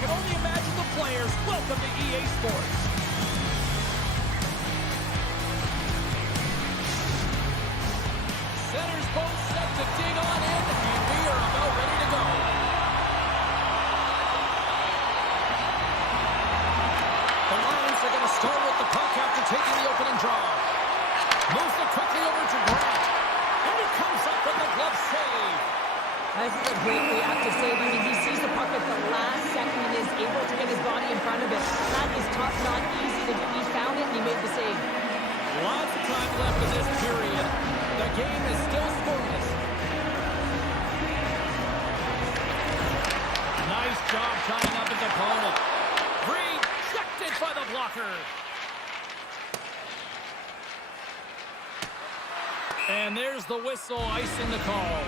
can only imagine the players. Welcome to EA Sports. Centers both set to dig on in, and we are about ready to go. The Lions are going to start with the puck after taking the opening draw. Moves it quickly over to Grant. And he comes up with the glove save. This is a great reactive save. I mean, he sees the puck at the last second and is able to get his body in front of it. That is tough, not easy to do. He found it and he made the save. Lots of time left in this period. The game is still scoreless. Nice job tying up his opponent. Rejected by the blocker. And there's the whistle, icing the call.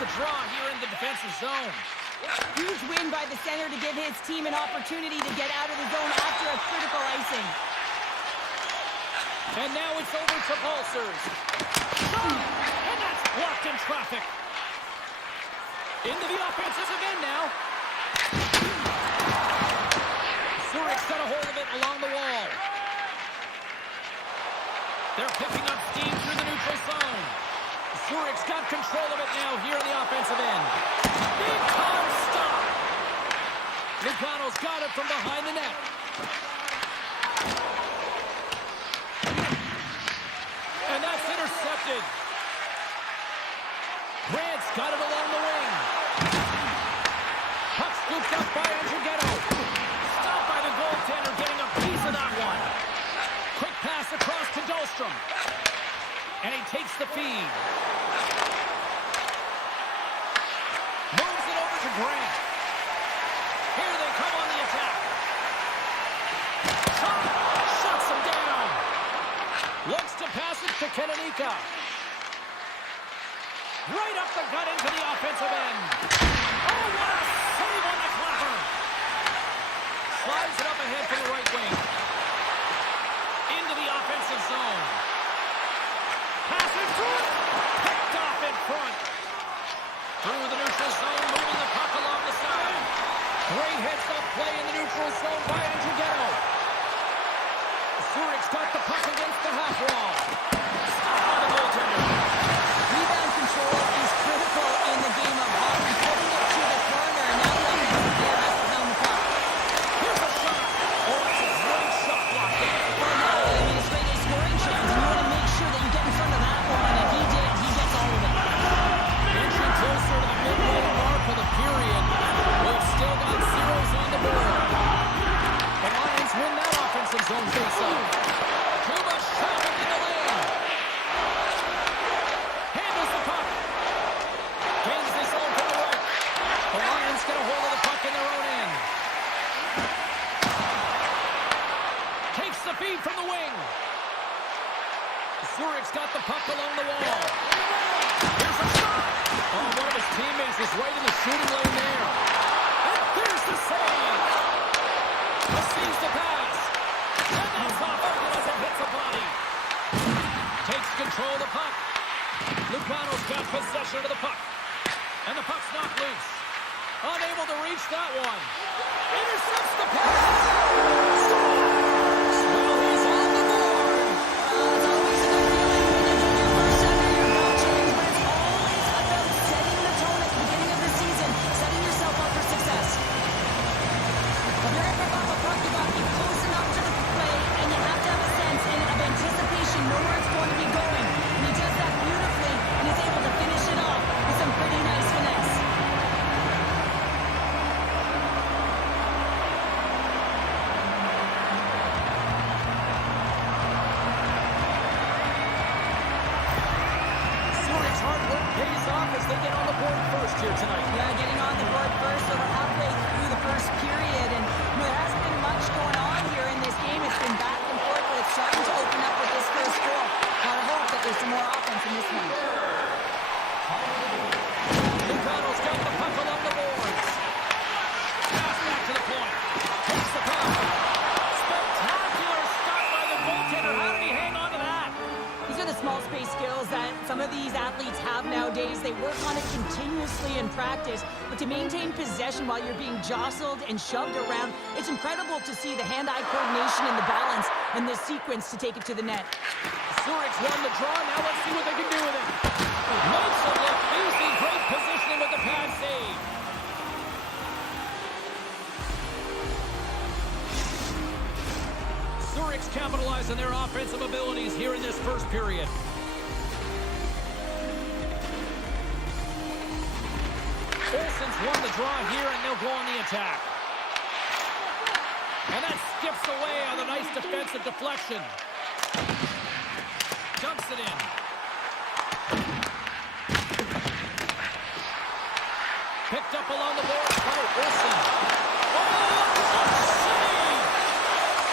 The draw here in the defensive zone. Huge win by the center to give his team an opportunity to get out of the zone after a critical icing. And now it's over to Pulsers. And that's blocked in traffic. Into the offensive end now. Zurich's got a hold of it along the wall. They're picking up steam through the neutral zone. Zurich's got control of it now here in the offensive end. Big time stop. Lugano's got it from behind the net. And that's intercepted. Grant's got it along the wing. Puck scooped up by Andrighetto. Stopped by the goaltender, getting a piece of that one. Quick pass across to Dahlstrom. And he takes the feed. Moves it over to Grant. Here they come on the attack. Shuts him down. Looks to pass it to Kenanika. Right up the gut into the offensive end. Oh, what a save on the clapper. Slides it up ahead from the right wing. Into the offensive zone. Passes through it. Picked off in front. Through the neutral zone, moving the puck along the side. Great heads-up play in the neutral zone by Andrighetto. Zurich's got the puck against the half wall. Stop by the goaltender. Rebound control is critical in the game of hockey. Putting it to the corner and now letting the player has to pound the puck. Here's a shot. Oh, it's a great shot blocked in. Well, no, I mean, it's great scoring chance. You want to make sure that you get in front of that one, and he did. He gets all of it. Inching closer to the midway mark of the period. We've still got zeros on the board. The Lions win that offensive zone face-off. Too much traffic in the lane. Handles the puck. Gains the zone from the right. The Lions get a hold of the puck in their own end. Takes the feed from the wing. Zurich's got the puck along the wall. Here's a shot. Oh, one of his teammates is right in the shooting lane there. And there's the save. Receives the pass. And that's off as it hits the body. Takes control of the puck. Lugano's got possession of the puck. And the puck's knocked loose. Unable to reach that one. Intercepts the pass. Well, he's on the board. It's always a good feeling when you get your first under your belt, James, but it's always about setting the tone at the beginning of the season, setting yourself up for success. If you're ever off a puck, you got to be close enough to the play, and you have to have a sense of anticipation, know where it's going to be going. And he does that beautifully, and he's able to finish it off with some pretty nice finesse. Zurich's hard work pays off as they get on the board first here tonight. Yeah, getting on the board first, so we're halfway through the first period, and there hasn't been much going on here in this game. It's been back and forth, but it's starting to open up with this first goal. Gotta hope that there's some more offense in this one. Lugano's got the puck along the boards. Pass back to the point. athletes have nowadays. They work on it continuously in practice, but to maintain possession while you're being jostled and shoved around, it's incredible to see the hand-eye coordination and the balance in this sequence to take it to the net. Zurich's won the draw. Now let's see what they can do with it. Makes it look easy. Great positioning with the pad save. Zurich's capitalized on their offensive abilities here in this first period. Olsen's won the draw here, and they'll go on the attack. And that skips away on the nice defensive deflection. Dumps it in. Picked up along the boards by Olsen.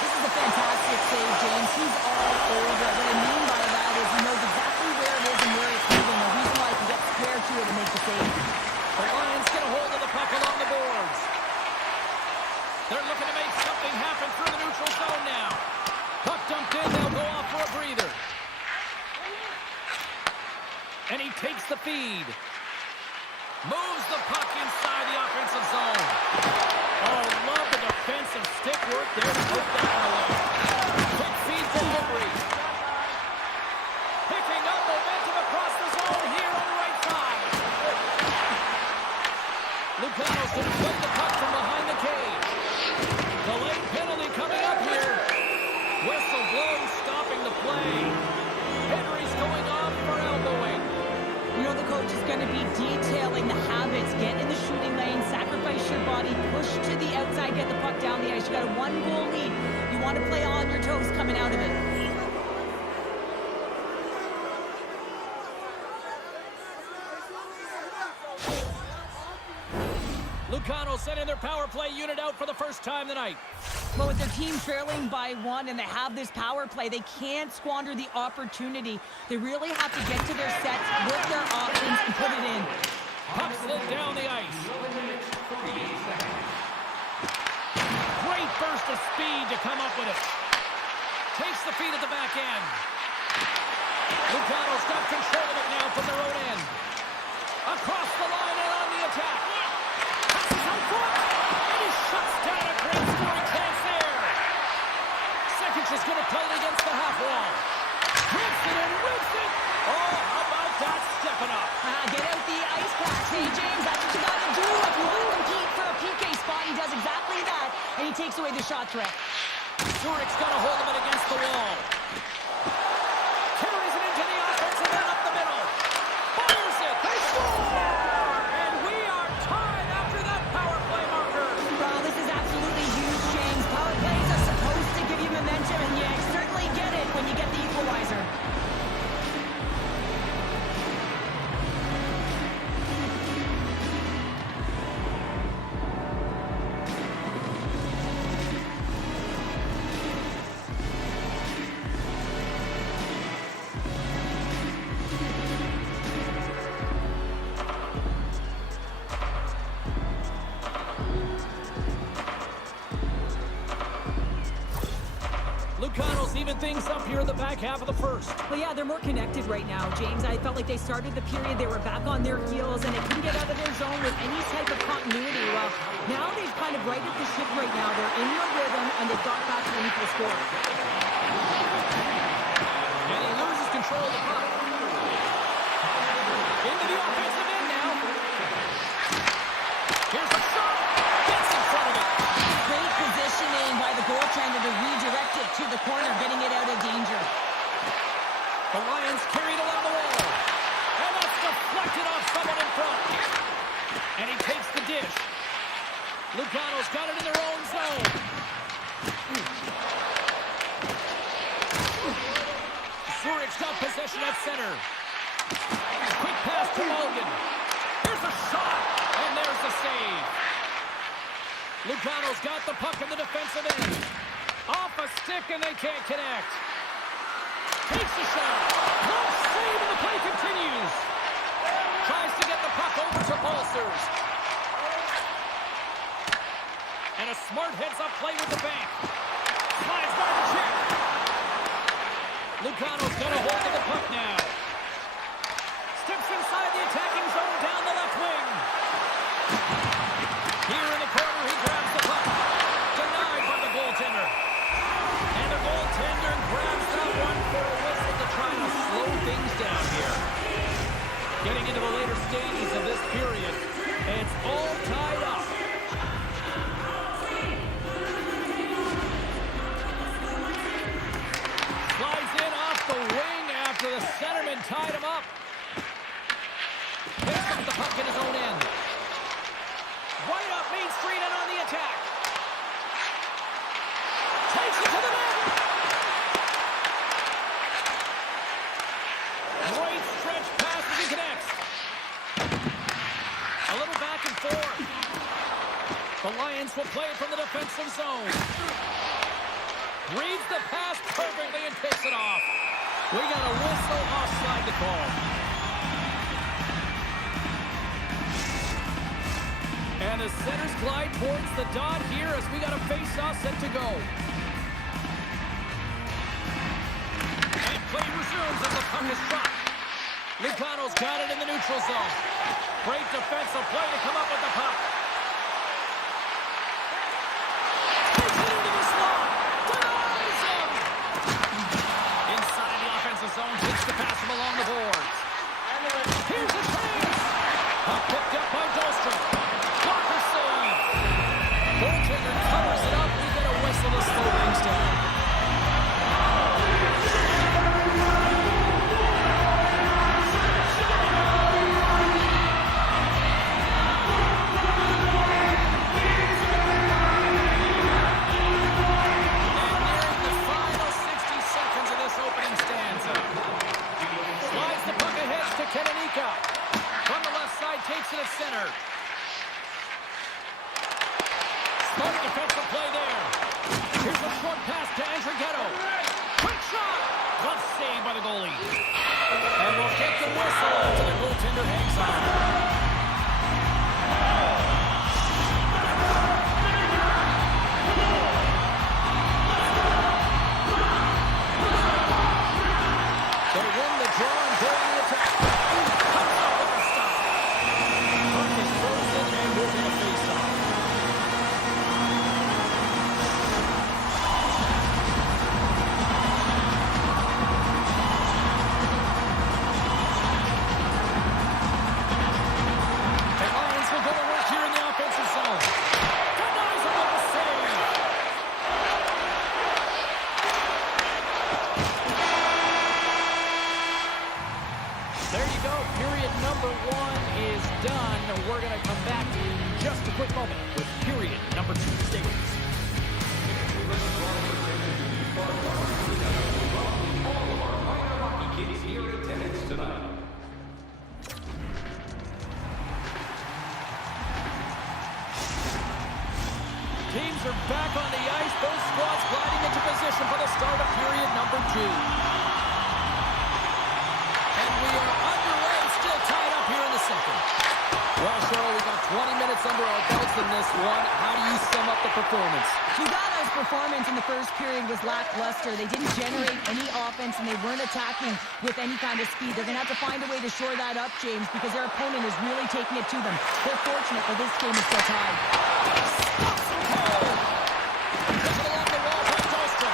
This is a fantastic save, James. He's all over. What I mean by that is he knows exactly where it is and where it's moving. The reason why he can get square to it and make the save. The Lions get a hold of the puck along the boards. They're looking to make something happen through the neutral zone now. Puck dumped in. They'll go off for a breather. And he takes the feed. Moves the puck inside the offensive zone. Oh, love the defensive stick work there to put that one away. Quick feed delivery. Picking up momentum across the zone here on the right side. Lugano's going to play the puck from behind the cage. Delayed penalty coming up here. Whistle blows, stopping the play. Henry's going off for elbowing. You know the coach is going to be detailing the habits. Get in the shooting lane, sacrifice your body, push to the outside, get the puck down the ice. You got a 1-goal lead. You want to play on your toes coming out of it. Lugano sending their power play unit out for the first time tonight. Well, with their team trailing by 1 and they have this power play, they can't squander the opportunity. They really have to get to their sets, work their options, and put it in. Puck slid down the ice. Great burst of speed to come up with it. Takes the feed at the back end. Lugano's got control of it now from their own end. Across the line and on the attack. Passes out front. And he shuts down a great scoring chance there. Seconds is going to play it against the half wall. Rips it and rips it. Oh, how about that stepping up? Get out the ice pack. Hey, James, that's what you got to do. If you want to compete for a PK spot, he does exactly that, and he takes away the shot threat. Zurich's got a hold of it against the wall. Carries it into the offensive end up the middle. Fires it. They score! And we are tied after that power play marker. Wow, this is absolutely huge, James. Power plays are supposed to give you momentum, and you certainly get it when you get the equalizer. Lugano's even things up here in the back half of the first. Well, yeah, they're more connected right now, James. I felt like they started the period, they were back on their heels, and they couldn't get out of their zone with any type of continuity. Well, now they've kind of righted the ship right now. They're in their rhythm, and they've got back to an equal score. And he loses control of the puck. Into the offensive end now. Here's the shot. Gets in front of it. Great positioning by the goaltender to redirect it to the corner, getting it out of danger. The Lions carried along the wall. And that's deflected off someone in front. And he takes the dish. Lugano's got it in their own zone. Zurich's got possession at center. Quick pass to Logan. Here's a shot. And there's the save. Lugano's got the puck in the defensive end. Off a stick and they can't connect. Takes the shot. Block save and the play continues. Tries to get the puck over to Balsers. And a smart heads-up play with the bank. Slides by the check. Lugano's got a hold of the puck now. Steps the attacking zone down the left wing. Here in the corner, he grabs the puck. Denied by the goaltender. And the goaltender grabs that one for a whistle to try to slow things down here. Getting into the later stages of this period, it's all tied up. Slides in off the wing after the centerman tied him up. Picks up the puck in his own end. Right up Main Street and on the attack. Takes it to the net. Great stretch pass as he connects. A little back and forth. The Lions will play it from the defensive zone. Reads the pass perfectly and takes it off. We got a whistle offside to call. And the centers glide towards the dot here as we got a face-off set to go. And play resumes as the puck is dropped. Lugano's got it in the neutral zone. Great defensive play to come up with the puck. Takes it into the slot. Denies him. Inside the offensive zone, takes the pass from along the boards. Here's a chance. Puck picked up by Dahlstrom. Blocker save. Goaltender covers it up. We get a whistle to slow things down. From the left side, takes it at center. Smart defensive play there. Here's a short pass to Andrighetto. Quick shot! Glove save by the goalie. And we'll get the whistle until the goaltender hangs on. They win the draw and go in the attack. There you go. Period number one is done. We're going to come back in just a quick moment with period number two. Stay with us. All of our minor hockey kids here in attendance tonight. Teams are back on the ice. Both squads gliding into position for the start of period number two. And we are underway, still tied up here in the second. Well, Cheryl, we got 20 minutes under our belts in this one. How do you sum up the performance? Lugano's performance in the first period was lackluster. They didn't generate any offense, and they weren't attacking with any kind of speed. They're going to have to find a way to shore that up, James, because their opponent is really taking it to them. They're fortunate that this game is still tied. Stops and hold. Taken along the wall by Dahlstrom.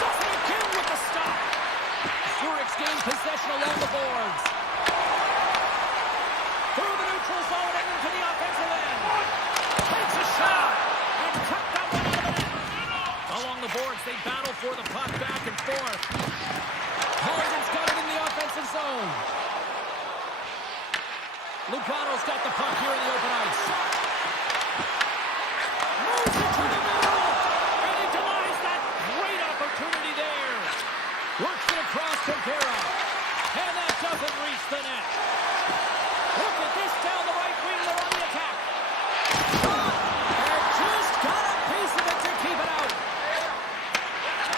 Does it again with the stop. Zurich's gained possession along the boards. Through the neutral zone and into the offensive end. Takes a shot. And cut that one out of the net. Along the boards, they battle for the puck back and forth. Holland's got it in the offensive zone. Lugano's got the puck here in the open ice. Moves it to the middle. And he denies that great opportunity there. Works it across to Guerra. And that doesn't reach the net. Look at this down the right wing. They're on the attack. Shot. And just got a piece of it to keep it out.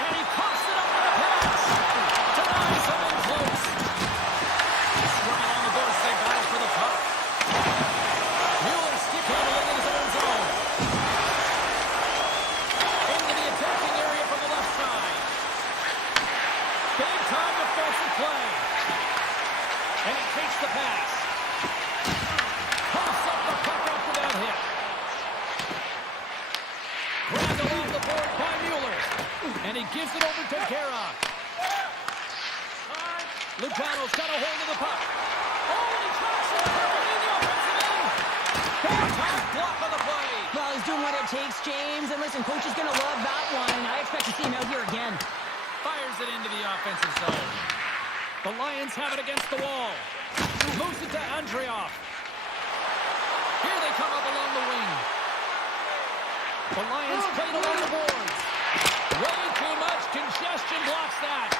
And he coughs it up with a pass. Denies him in close. Running on the boards. They battle for the puck. Mueller stick handling in his own zone. Into the attacking area from the left side. Big time defensive play. And he takes Lugano's got a hold of the puck. Oh, and he crashes in the offensive end. Big-time block on the play. Well, he's doing what it takes, James. And listen, coach is going to love that one. I expect to see him out here again. Fires it into the offensive zone. The Lions have it against the wall. Moves it to Andreoff. Here they come up along the wing. The Lions played along the boards. Way too much congestion blocks that.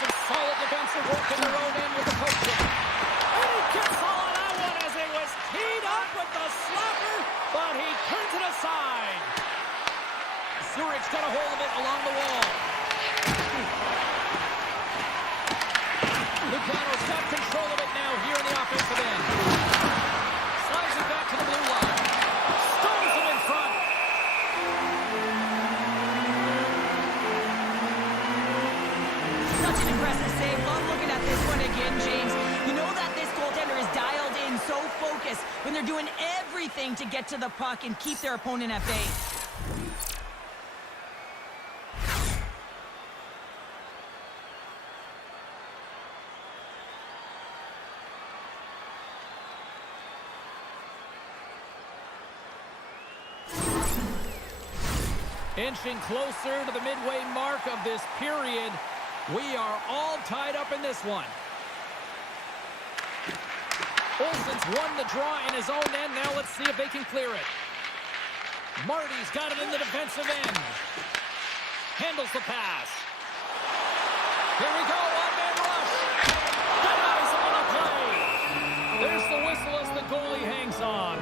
Some solid defensive work in their own end with the poke check. And he gets all of that one as it was teed up with the slapper, but he turns it aside. Zurich's got a hold of it along the wall. Lugano's got control of it now here in the offensive end. Slides it back to the blue line. Stones him in front. Such an impressive save. Love looking at this one again, James. You know that this goaltender is dialed in, so focused when they're doing everything to get to the puck and keep their opponent at bay. Inching closer to the midway mark of this period. We are all tied up in this one. Olsen's won the draw in his own end. Now let's see if they can clear it. Marty's got it in the defensive end. Handles the pass. Here we go, one-man rush. Denies him on the play. There's the whistle as the goalie hangs on.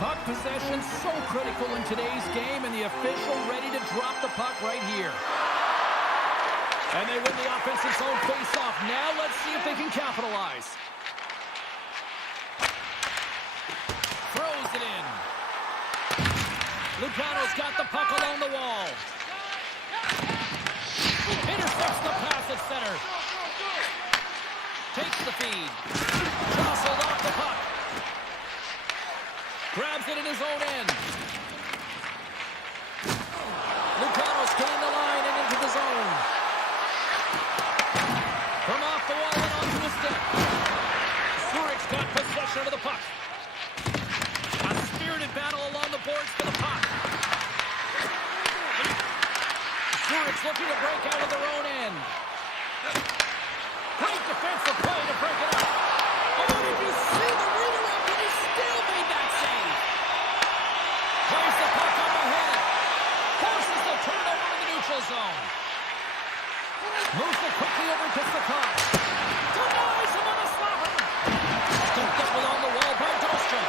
Puck possession so critical in today's game, and the official ready to drop the puck right here. And they win the offensive zone face-off. Now let's see if they can capitalize. Throws it in. Lugano's got the puck along the wall. Intercepts the pass at center. Takes the feed. Jostled off the puck. Grabs it in his own end. Lugano's getting the line and into the zone. From off the wall and onto his stick. Zurich's got possession of the puck. A spirited battle along the boards for the puck. Zurich's looking to break out of their own end. Great defensive play to break it up. Oh, did you see the redirect? And he still made that save. Plays the puck up ahead. Forces the turnover in the neutral zone. Moves it quickly over to Sakar. Denies him on the slapper. Scooped up along the wall by Dahlstrom.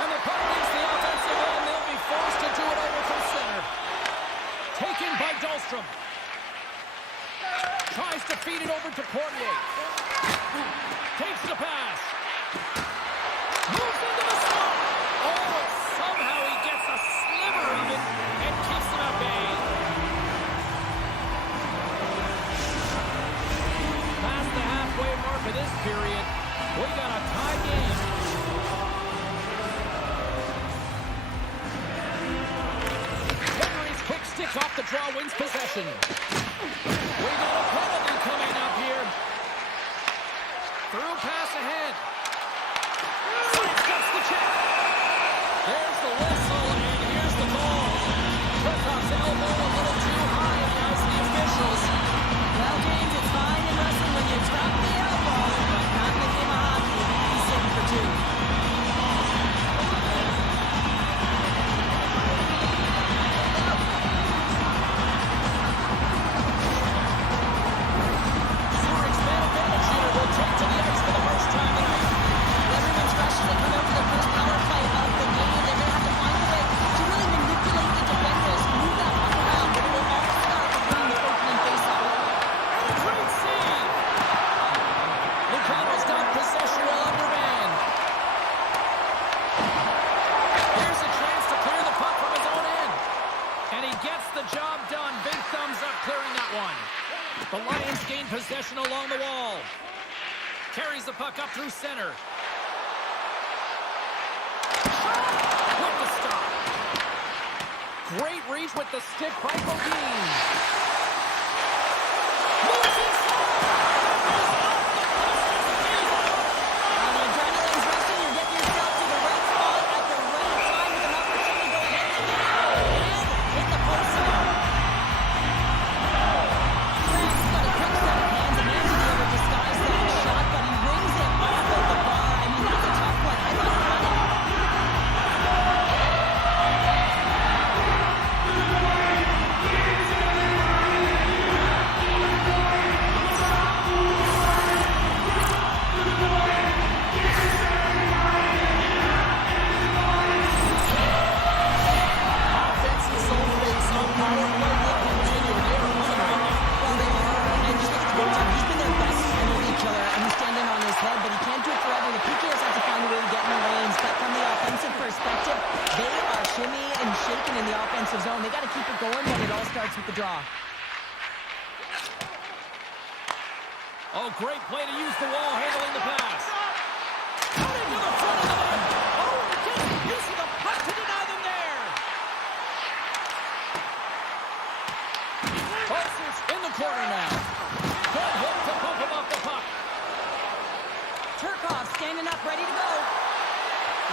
And the puck leaves the offensive end. They'll be forced to do it over from center. Taken by Dahlstrom. Tries to feed it over to Poirier. Takes the pass. Moves into the slot. Oh, somehow he gets a sliver of it and keeps him at bay. Past the halfway mark of this period, we got a tie game. Henry's quick stick off the draw wins possession. We got a penalty coming up here. Through pass ahead. Sykes gets the check. There's the whistle, and here's the ball. Chekhov's elbow a little too high, as the officials. Well, James, it's fine in wrestling when you drop the elbow, but not in the game of hockey. He's sitting for two. Zurich's man advantage here will take to the ice for the first time tonight. Everyone's rushing to come out for the first power play of the game. They're going to have to find a way to really manipulate the defenders, move that puck around, but it will all start with winning the opening faceoff. And a great save. Lugano's got possession while undermanned. Here's a chance to clear the puck from his own end. And he gets the job done. Big thumbs up clearing that one. The Lions gain possession along the wall. Carries the puck up through center. With the stop. Great reach with the stick by Bodine. Zone. They got to keep it going, but it all starts with the draw. Oh, great play to use the wall, handling the pass. Cutting to the front of the net. Oh, again, using the puck to deny them there. Parsons in the corner now. Good hook to pump him off the puck. Turkov standing up, ready to go.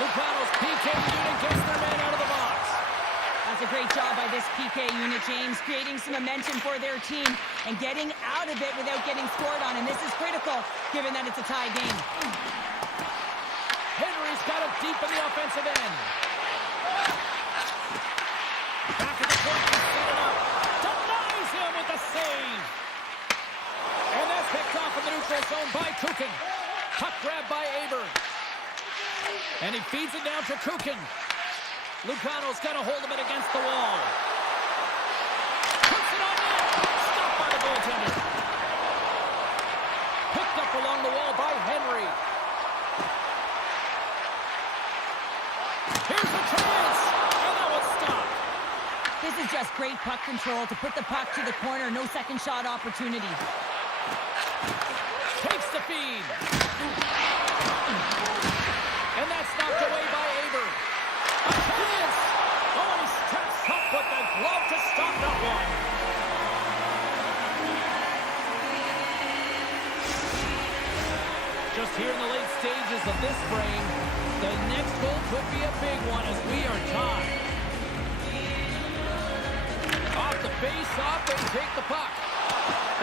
Lugano's PK unit gets their man out of the box. That's a great job by this PK unit, James, creating some momentum for their team and getting out of it without getting scored on. And this is critical, given that it's a tie game. Henry's got it deep in the offensive end. Back at the point, he's set it up. Denies him with the save. And that's picked off in the neutral zone by Kukin. Puck grab by Aber. And he feeds it down to Kukin. Lugano's got a hold of it against the wall. Puts it on net. Stopped by the goaltender. Picked up along the wall by Henry. Here's a chance. And that one's stopped. This is just great puck control to put the puck to the corner. No second shot opportunity. Takes the feed. And that's knocked away by Aber. A chance! Oh, and he steps up with the glove to stop that one. Just here in the late stages of this frame, the next goal could be a big one as we are tied. Off the face-off, they take the puck.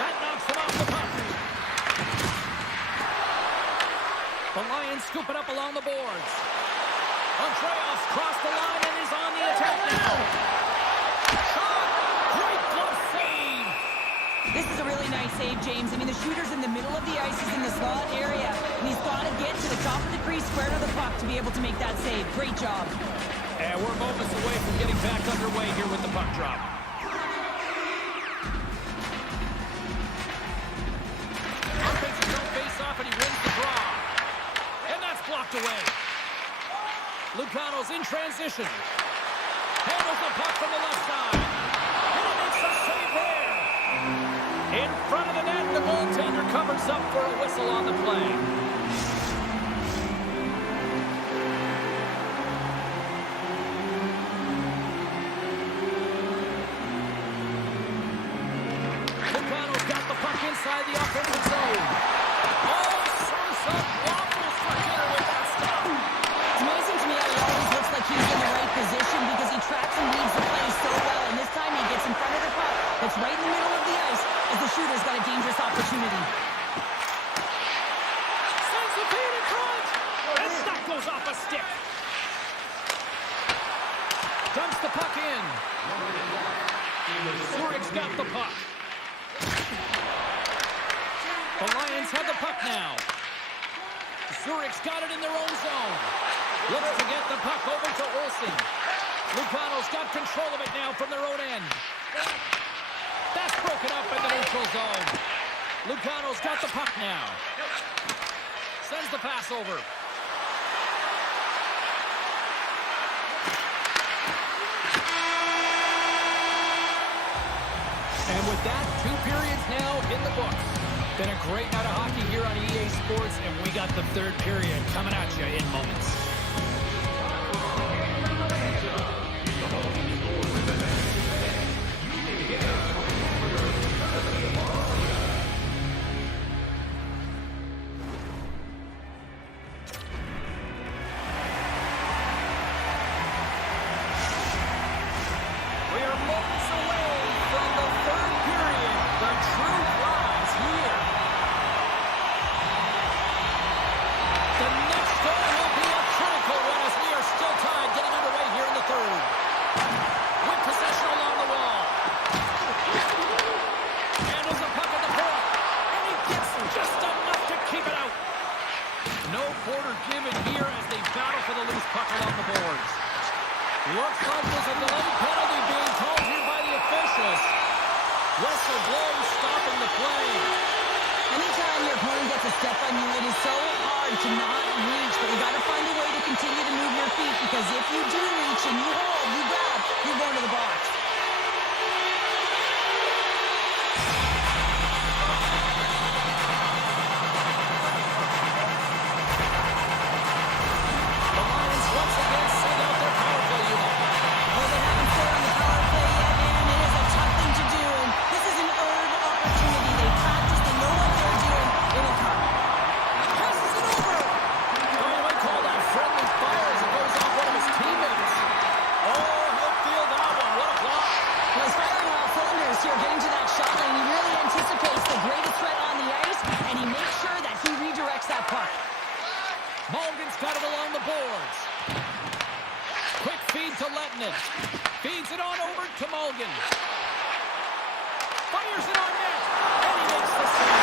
That knocks him off the puck. The Lions scoop it up along the boards. Andreas crossed the line and is on the attack now. Shot! Great glove save! This is a really nice save, James. I mean, the shooter's in the middle of the ice. He's in the slot area, and he's got to get to the top of the crease, square to the puck to be able to make that save. Great job. And we're moments away from getting back underway here with the puck drop. Offensive zone face-off, and he wins the draw. And that's blocked away. Lugano's in transition. Handles the puck from the left side. And he makes the save there. In front of the net, the goaltender covers up for a whistle on the play. Lugano's got the puck inside the offensive zone. Oh, source of waffles for Hitter with that stop. It's amazing to me how he always looks like he's in the right position because he tracks and reads the play so well. And this time he gets in front of the puck that's right in the middle of the ice as the shooter's got a dangerous opportunity. Sends the feed in front. And that goes off a stick. Dumps the puck in. Zurich's got the puck. The Lions have the puck now. Zurich's got it in their own zone. Looks to get the puck over to Olsen. Lugano's got control of it now from their own end. That's broken up in the neutral zone. Lugano's got the puck now. Sends the pass over. And with that, 2 periods now in the books. Been a great night of hockey here on EA Sports, and we got the third period coming at you in moments. Looks like there's a delayed penalty being called here by the officials. Whistle blows, stopping the play. Anytime your opponent gets a step on you, it is so hard to not reach, but you got to find a way to continue to move your feet, because if you do reach and you hold, you grab, you're going to the box. The Lions once again send out their power play unit. Well, they haven't scored on the power play yet, and it is a tough thing to do, and this is an earned opportunity. They practice, they know what they're doing. It'll come. Passes it over. Oh, I call that friendly fire as it goes off one of his teammates. Oh, he'll feel that one. What a block. Well, he's firing all cylinders here, getting to that shot lane. He really anticipates the greatest threat on the ice, and he makes sure that he redirects that puck. Mulligan's got it along the boards. Quick feed to Lettinen. Feeds it on over to Mulligan. Fires it on net. And he makes the save.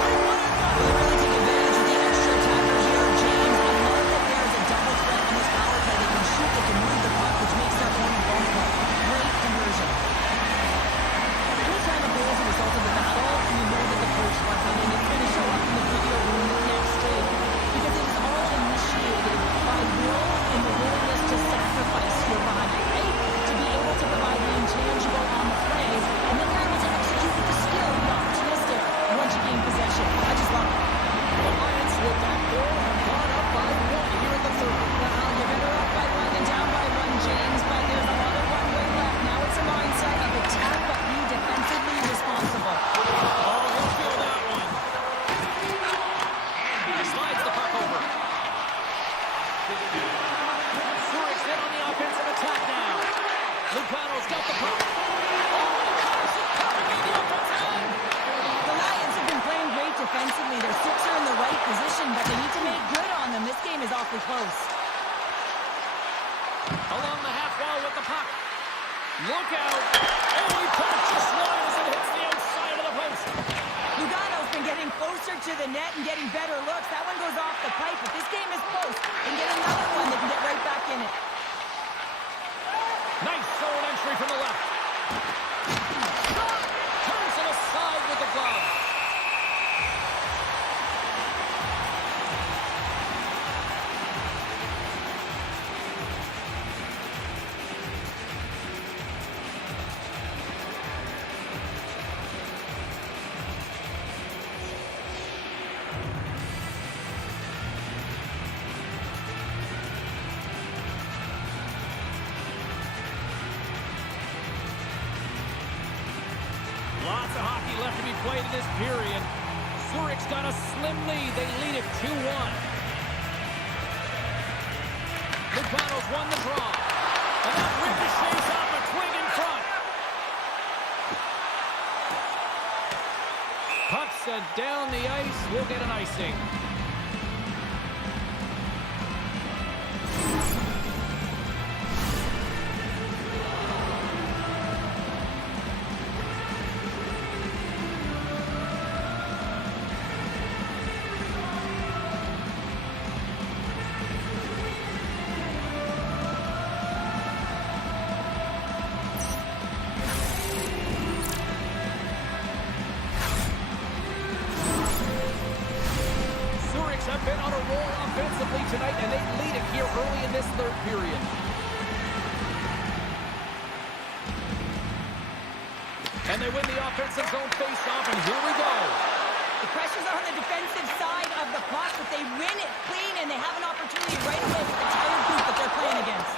They really take advantage of the extra attacker here, James. I love that there's a double threat in this power play. They can shoot, they can move the puck, which makes their opponent vulnerable. Great conversion. Anytime a goal is a result of a battle, you know that the coach wants it, and it's going to show up in the video room the next day, because it is all initiated by will and the willingness to sacrifice your body, right? To be able to provide the intangible on the play, and then you're able to execute with the skill, the opportunistic, once you gain possession. I just love it. The Lions with that goal have gone up by one here in the third. Well, you're better up by one than down by one, James, but there's a lot of runway left. Now it's a mindset of attack, but be defensively responsible. Oh, he'll feel that one. He slides the puck over. Zurich's in on the offensive attack now. Lugano's got the puck. The Lions have been playing great defensively. Their sticks are in the right position, but they need to make good on them. This game is awfully close. Along the half wall with the puck. Look out. Oh, he pumps just wide as it hits the outside of the post. Lugano's been getting closer to the net and getting better looks. That one goes off the pipe, but this game is close. And get another one, they can get right back in it. Nice zone entry from the left. Turns it aside with the glove. Lots of hockey left to be played in this period. Zurich's got a slim lead. They lead it 2-1. Lugano's won the draw. And that ricochets off a twig in front. Puck sent down the ice. We'll get an icing. Have been on a roll offensively tonight, and they lead it here early in this third period. And they win the offensive zone face-off, and here we go. The pressure's on the defensive side of the puck, but they win it clean, and they have an opportunity right away with the tired group that they're playing against.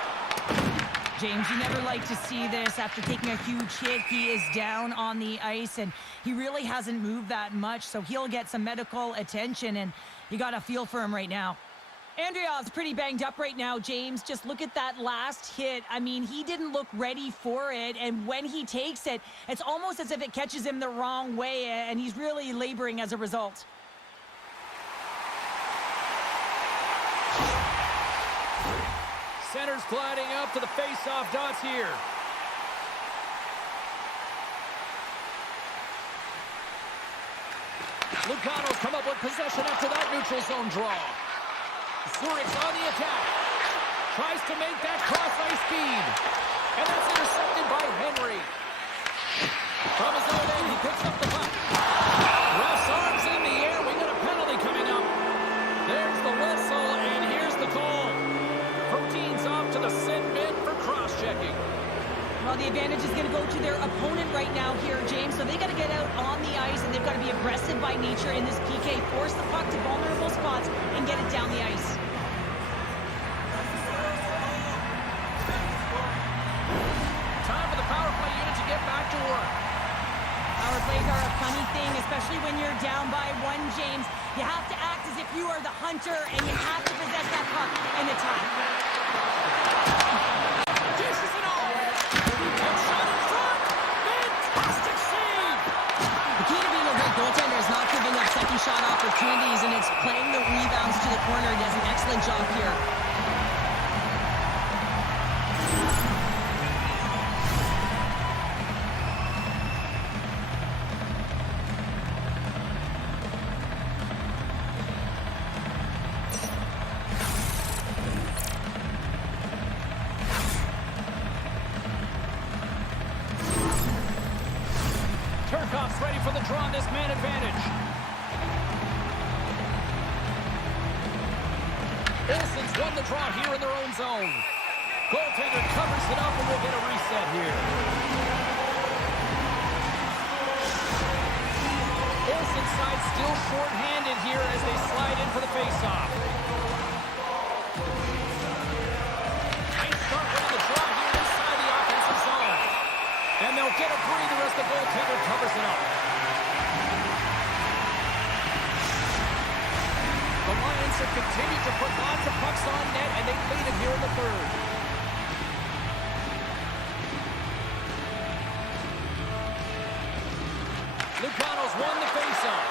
James, you never like to see this. After taking a huge hit, he is down on the ice, and he really hasn't moved that much, so he'll get some medical attention, and you got a feel for him right now. Andreev's pretty banged up right now, James. Just look at that last hit. I mean, he didn't look ready for it, and when he takes it, it's almost as if it catches him the wrong way, and he's really laboring as a result. Center's gliding up to the face-off dots here. Lugano's come up with possession after that neutral zone draw. Zurich's on the attack. Tries to make that cross-ice feed. And that's intercepted by Henry. From his own end, he picks up the puck. Ref's arms in the air. We got a penalty coming up. There's the whistle, and here's the call. Protein's off to the sit bin for cross-checking. Well, the advantage is going to go to their opponent right now here, James. So they got to get out on the ice, and they've got to be aggressive by nature in this PK. Force the puck to vulnerable spots and get it down the ice. Time for the power play unit to get back to work. Power plays are a funny thing, especially when you're down by one, James. You have to act as if you are the hunter, and you have to possess that puck and attack. Dishes it off. And shot in front. Fantastic save. The key to being a great goaltender is not giving up second shot opportunities, and it's playing the rebounds to the corner. He does an excellent job here. Turcoff's ready for the draw on this man advantage. Olsen's won the draw here in their own zone. Goaltender covers it up and we'll get a reset here. Olsen's side still short-handed here as they slide in for the face-off. Nice start with the draw here inside the offensive zone. And they'll get a breather as the goaltender covers it up. The Lions have continued to put lots of pucks on net, and they lead it here in the third. Lugano's won the faceoff.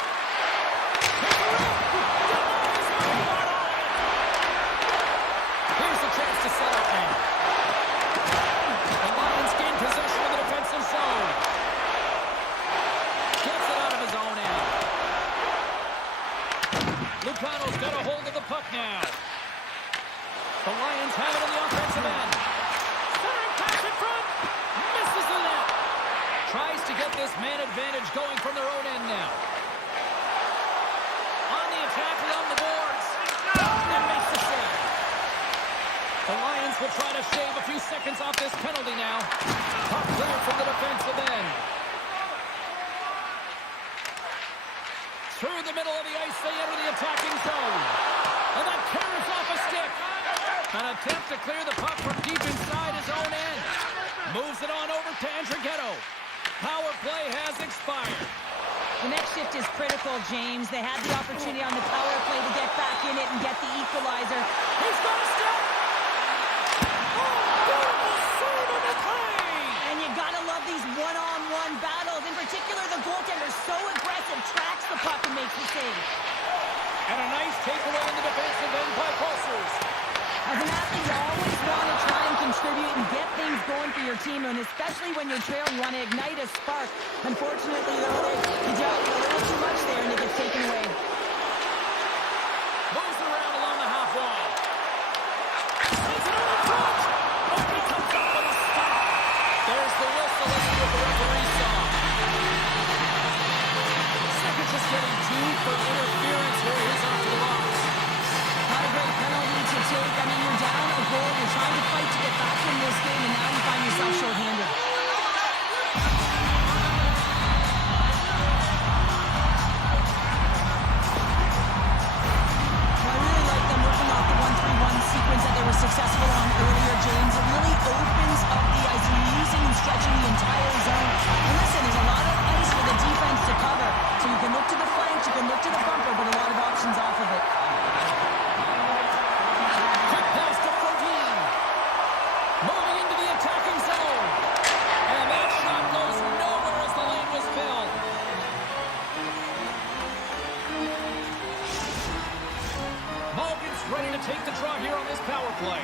Here's the chance to set up now. The Lions gain possession of the defensive zone. Gets it out of his own end. Lugano's got a hold of the puck now. The Lions have it on the offensive end. Centering pass in front. Misses the net. Tries to get this man advantage going from their own end now. On the attack along the boards. And makes the save. The Lions will try to shave a few seconds off this penalty now. Puck clear from the defensive end. Through the middle of the ice, they enter the attacking zone. And that carries off a stick. An attempt to clear the puck from deep inside his own end. Moves it on over to Andrighetto. Power play has expired. The next shift is critical, James. They had the opportunity on the power play to get back in it and get the equalizer. He's got a step. Oh, beautiful save on the play. And you gotta love these one-on-one battles. In particular, the goaltender so aggressive, tracks the puck and makes the save. And a nice takeaway in the defensive end by Pulsers. As an athlete, you always want to try and contribute and get things going for your team, and especially when you're trailing, you want to ignite a spark. Unfortunately, though, you do a little too much there, and it gets taken away. Moves around along the half wall. Sends it over front. Oh, he comes up with a stop. There's the whistle. Let's see what the referee saw. Seconds just getting two for interference here. He's off to the box. Not a great penalty to take. I mean, you're down a goal. You're trying to fight to get back in this game, and now you find yourself shorthanded. I really like them working off the 1-3-1 sequence that they were successful on earlier, James. It really opens up the ice. You're using and stretching the entire zone. And listen, there's a lot of ice for the defense to cover. So you can look to the flanks, you can look to the bumper, but a lot of options off of it. Quick pass to Protein. Moving into the attacking zone. And that shot goes nowhere as the lane was filled. Morgan's ready to take the draw here on this power play.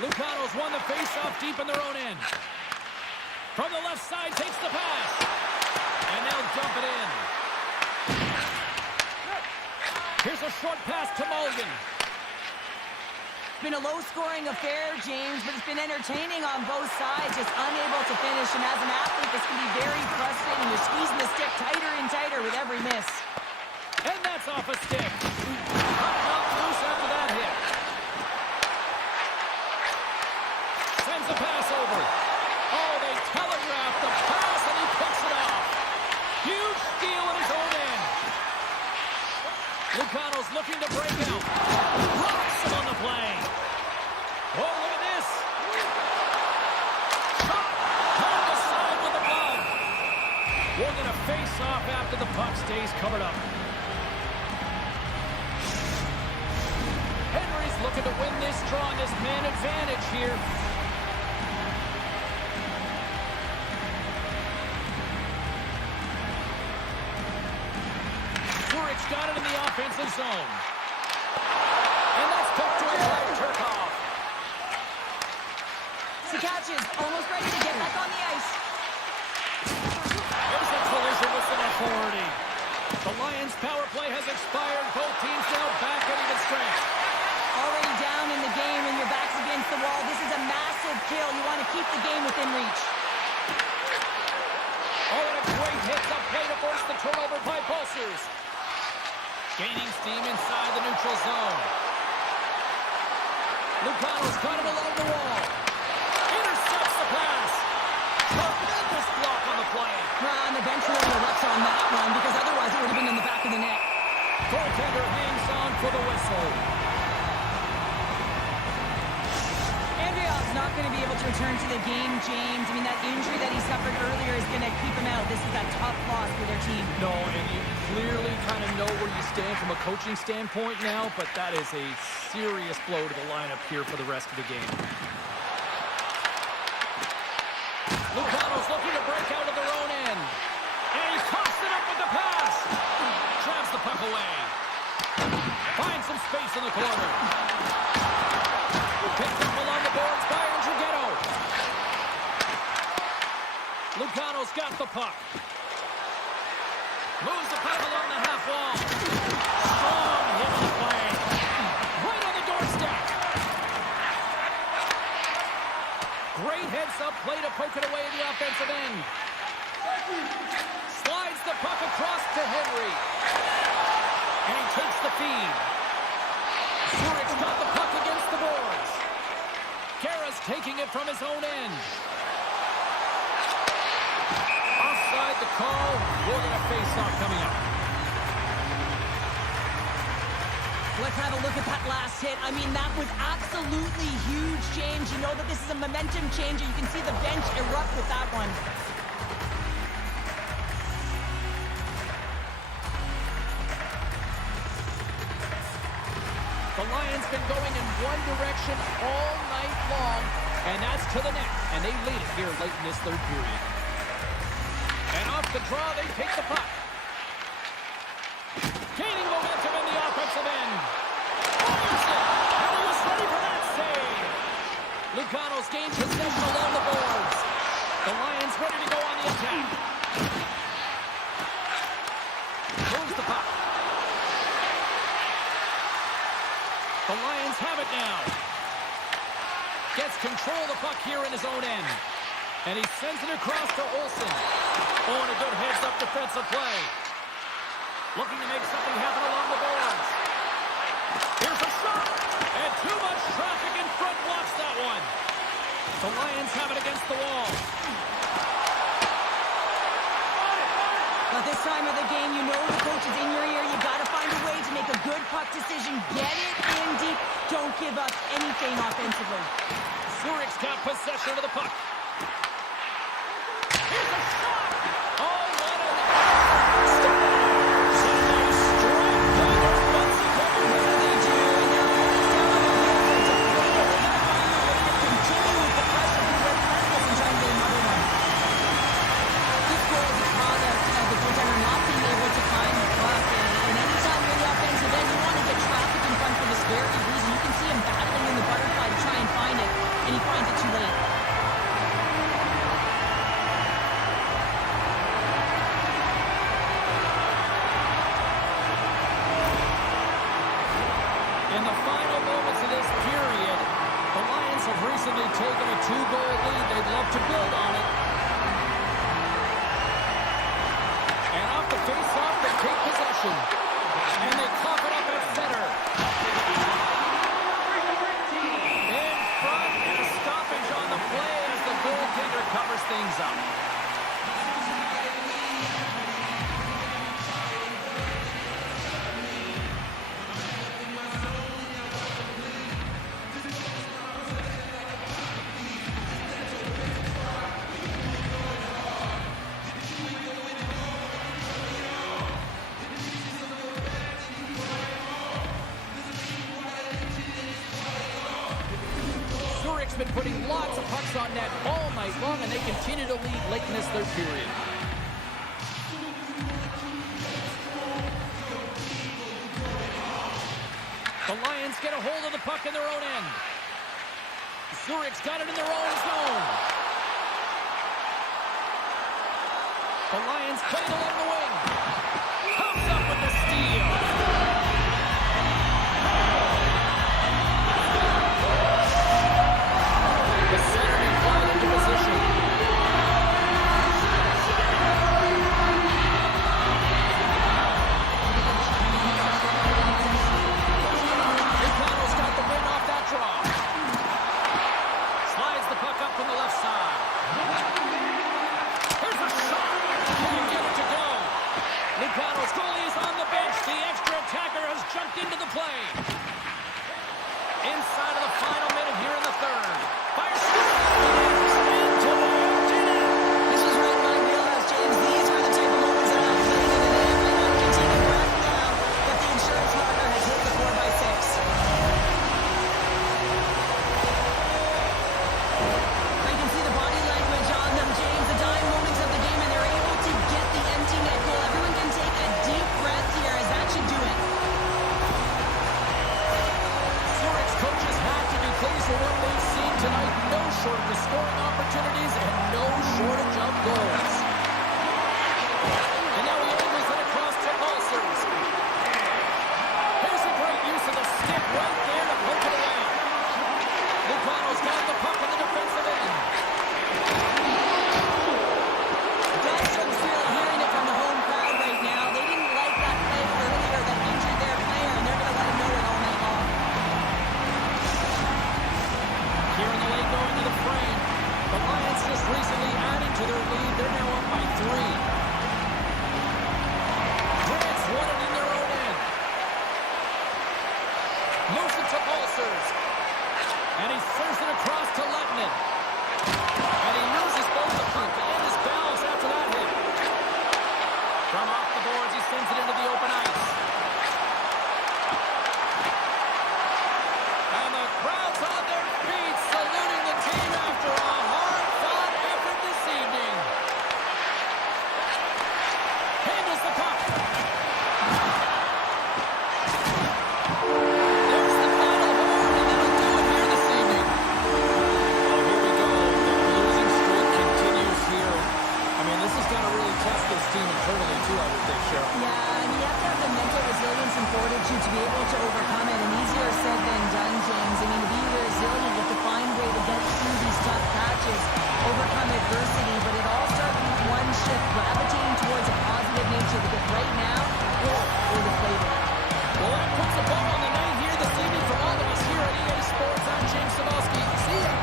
Lugano's won the face-off deep in their own end. From the left side, takes the pass. And they'll dump it in. Here's a short pass to Mulligan. It's been a low-scoring affair, James, but it's been entertaining on both sides, just unable to finish. And as an athlete, this can be very frustrating. You're squeezing the stick tighter and tighter with every miss. And that's off a stick. Popped out loose after that hit. Sends the pass over. Oh, they telegraphed the pass, and he picks it off. Huge steal in his own end. Lugano's looking to break out. Blocks him on the play. Oh, look at this. Shot. On the side with the glove. We're going to face off after the puck stays covered up. Henry's looking to win this draw on this man advantage here. Got it in the offensive zone. And that's put to him by Turkov. He catches, almost ready to get back on the ice. There's a collision with some authority. The Lions' power play has expired. Both teams now back at even strength. Already down in the game and your back's against the wall. This is a massive kill. You want to keep the game within reach. Oh, and a great hit up play to force the turnover by Pulsers. Gaining steam inside the neutral zone. Lugano's got him along the wall. Intercepts the pass. Tremendous block on the play. And the bench really erupts on that one because otherwise it would have been in the back of the net. Goaltender hangs on for the whistle. Andreev's not going to be able to return to the game, James. I mean, that injury that he suffered earlier is going to keep him out. This is a tough loss for their team. No, and you clearly kind of know where you stand from a coaching standpoint now, but that is a serious blow to the lineup here for the rest of the game. Lugano's looking to break out of their own end. And he's tossed it up with the pass. Traps the puck away. Finds some space in the corner. Picked up along the boards by Andrighetto. Lugano's got the puck. Moves the puck along the half wall. Strong hit on the play. Right on the doorstep. Great heads-up play to poke it away in the offensive end. Slides the puck across to Henry. And he takes the feed. Zurich's got the puck against the boards. Kara's taking it from his own end. Offside the call. We're going to face off coming up. Let's have a look at that last hit. I mean, that was absolutely huge, James. You know that this is a momentum changer. You can see the bench erupt with that one. The Lions been going in one direction all night long, and that's to the net. And they lead it here late in this third period. And off the draw, they take the puck. Gaining momentum in the offensive end. Fires it! And he was ready for that save. Lugano's gained possession along the boards. The Lions ready to go on the attack. Moves the puck. The Lions have it now. Gets control of the puck here in his own end. And he sends it across to Olsen. Oh, and a good heads-up defensive play. Looking to make something happen along the boards. Here's a shot. And too much traffic in front blocks that one. The Lions have it against the wall. At this time of the game, you know the coach is in your ear. You got to find a way to make a good puck decision. Get it in deep. Don't give up anything offensively. Zurich's got possession of the puck. Here's a shot. Oh, what a... They've recently taken a 2-goal lead. They'd love to build on it. And off the face-off, they take possession. And they cough it up at center. In front, and a stoppage on the play as the goaltender covers things up. Been putting lots of pucks on net all night long, and they continue to lead late in this third period. The Lions get a hold of the puck in their own end. Zurich's got it in their own zone. The Lions play it along the wing. Comes up with the steal. Lugano's goalie is on the bench. The extra attacker has jumped into the play. Inside of the final minute here in the third. Fire shot! Into the empty net. This is right in my wheelhouse, James. These are the type of moments that I've played in, and they may not continue right now, but the insurance marker has hit the 4x6. I can see the body language on them, James. The dying moments of the game, and they're able to get the empty net goal. Everyone can take a deep breath here, as that should do it. Zurich's coaches have to be pleased with what they've seen tonight. No shortage of scoring opportunities and no shortage of goals. And now he angles it across to Ulcers. Here's a great use of the stick right there to poke it away. Lugano's got the puck in the defensive end. Dyson's really hearing it from the home crowd right now. They didn't like that play earlier that injured their player, and they're going to let him know it all night long. Here in the lane going to the frame. The Lions just recently adding to their lead. They're now up by 3. Grant's won it in their own end. Moves it to Ulcers. And he serves it across to Lettinen. And he loses both the puck and his balance after that hit. From off the boards, he sends it into the open ice. And the crowd's on their feet, saluting the team after a hard-fought effort this evening. Handles the puck. There's the final horn, and that'll do it here this evening. Oh, here we go. The losing streak continues here. I mean, this has got to really test this team internally, too, I would think, Cheryl. Yeah, and you have to have the mental resilience and fortitude to be able to overcome it, and easier said than done, James. I mean, to be resilient, you have to find a way to get through these tough patches, overcome adversity, but it all starts with one shift, gravitating towards a positive nature, because right now, we're deflated. Well, that puts a bow on the night here this evening from all of us here at EA Sports. I'm James Cebulski. See ya.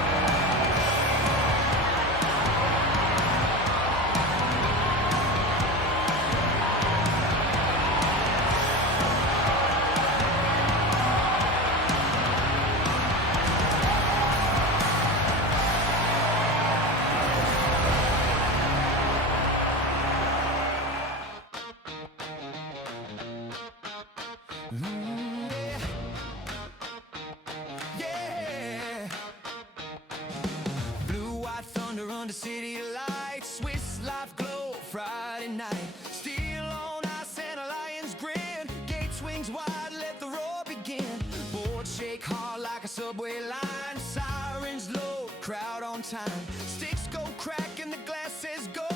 Yeah. Blue, white thunder under city lights. Swiss life glow Friday night. Steel on ice and a lion's grin. Gate swings wide, let the roar begin. Boards shake hard like a subway line. Sirens low, crowd on time. Sticks go crack and the glass says go.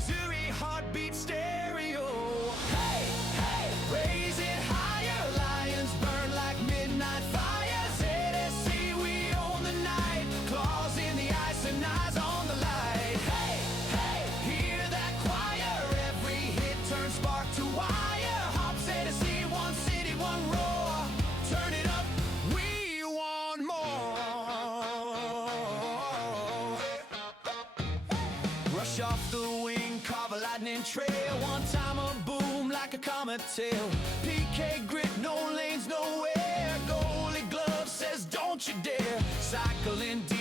Zurich heartbeat stereo. Hey, hey, raise it higher. Lions burn like midnight fire. ZSC, we own the night. Flash off the wing, carve a lightning trail. One time a boom like a comet tail. PK grit, no lanes, nowhere. Goalie glove says don't you dare. Cycling deep